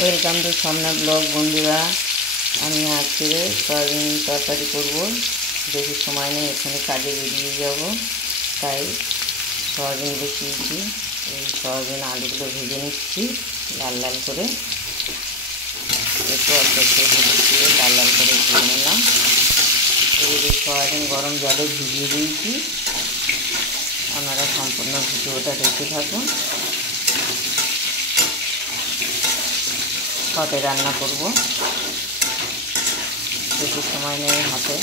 Welcome to সামনা blog. বন্ধুরা, আমি আজকে সয়াবিন তরকারি করব। বেশি সময় নেই, এখানে কাজে বেরিয়ে যাব, তাই সয়াবিন বসিয়েছি। এই সয়াবিন আলুগুলো ভেজে নিচ্ছি লাল লাল করে, একটু অল্প দিয়ে লাল লাল করে ভেজে নিলাম। এদিকে সয়াবিন গরম জলে ভিজিয়ে দিয়েছি। আপনারা সম্পূর্ণ ভিডিওটা দেখতে থাকুন। ভাতে রান্না করব, বেশি সময় নেই হাতে।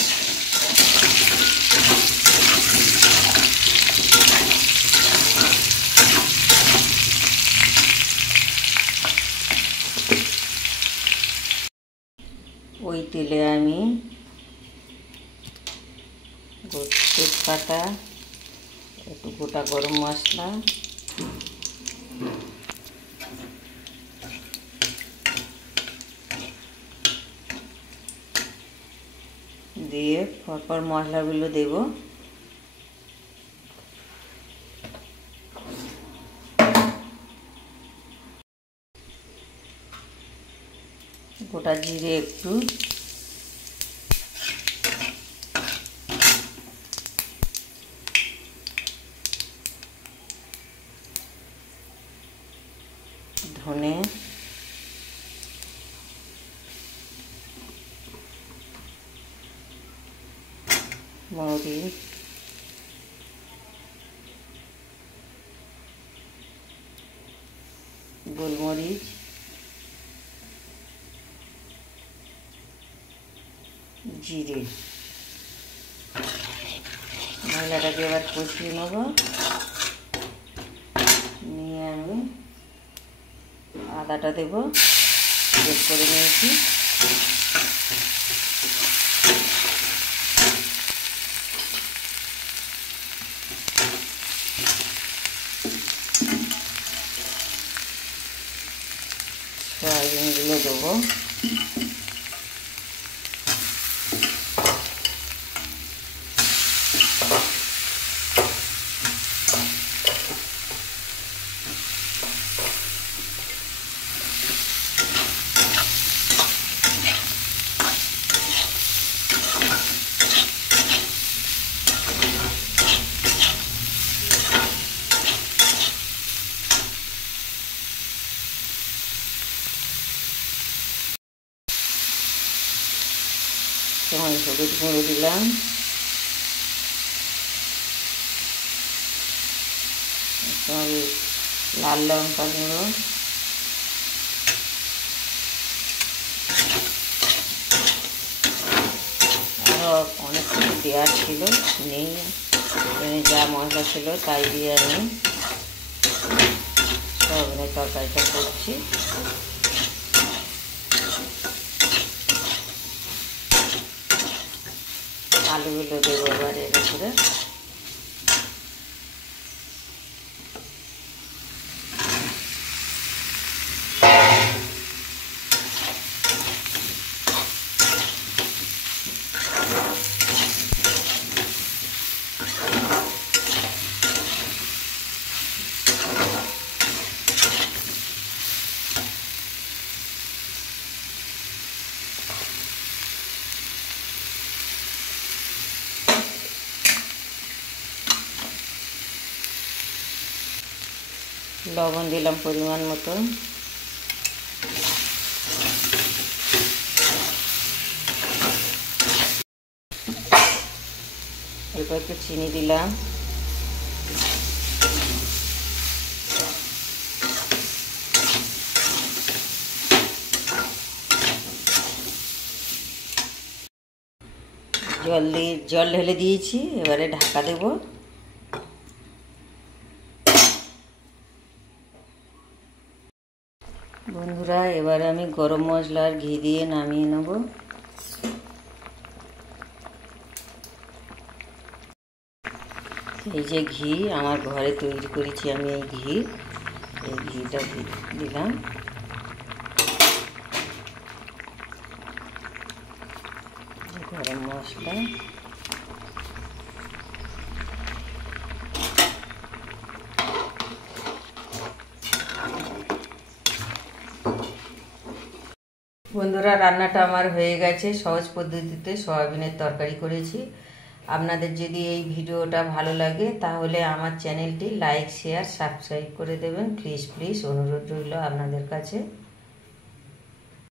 ওই তেলে আমি তেজপাতা, একটু গোটা গরম মশলা, দিয়ে পরপর মশলাগুলো দেব। গোটা জিরে একটু, ধনে, মরিচ, গোলমরিচ, জিরে। মশলাটাকে এবার কষিয়ে নেব। নিয়ে আমি আদাটা দেব, বেশ করে নিয়েছি। সয়াবিনগুলো দেবো। সময় হলুদ গুঁড়ো দিলাম, লাল লঙ্কা গুঁড়ো, আরও অনেক কিছু দেওয়ার ছিল, নেই, যা মশলা ছিল তাই দিয়ে আমি সয়াবিনের তরকারিটা করছি। আলুগুলো দেবো এবার এর উপরে। লবণ দিলাম পরিমাণ মতো, অল্প একটু চিনি দিলাম, জল ঢেলে দিয়েছি। এবারে ঢাকা দেব। বন্ধুরা, এবারে আমি গরম মশলা আর ঘি দিয়ে নামিয়ে নেব। এই যে ঘি আমার ঘরে তৈরি করেছি আমি, এই ঘিটা দিলাম। গরম মশলা, বন্ধুরা, রান্নাটা আমার হয়ে গেছে। সহজ পদ্ধতিতে সয়াবিনের তরকারি করেছি। আপনাদের যদি এই ভিডিওটা ভালো লাগে তাহলে আমার চ্যানেলটি লাইক, শেয়ার, সাবস্ক্রাইব করে দেবেন। প্লিজ প্লিজ অনুরোধ রইল আপনাদের কাছে।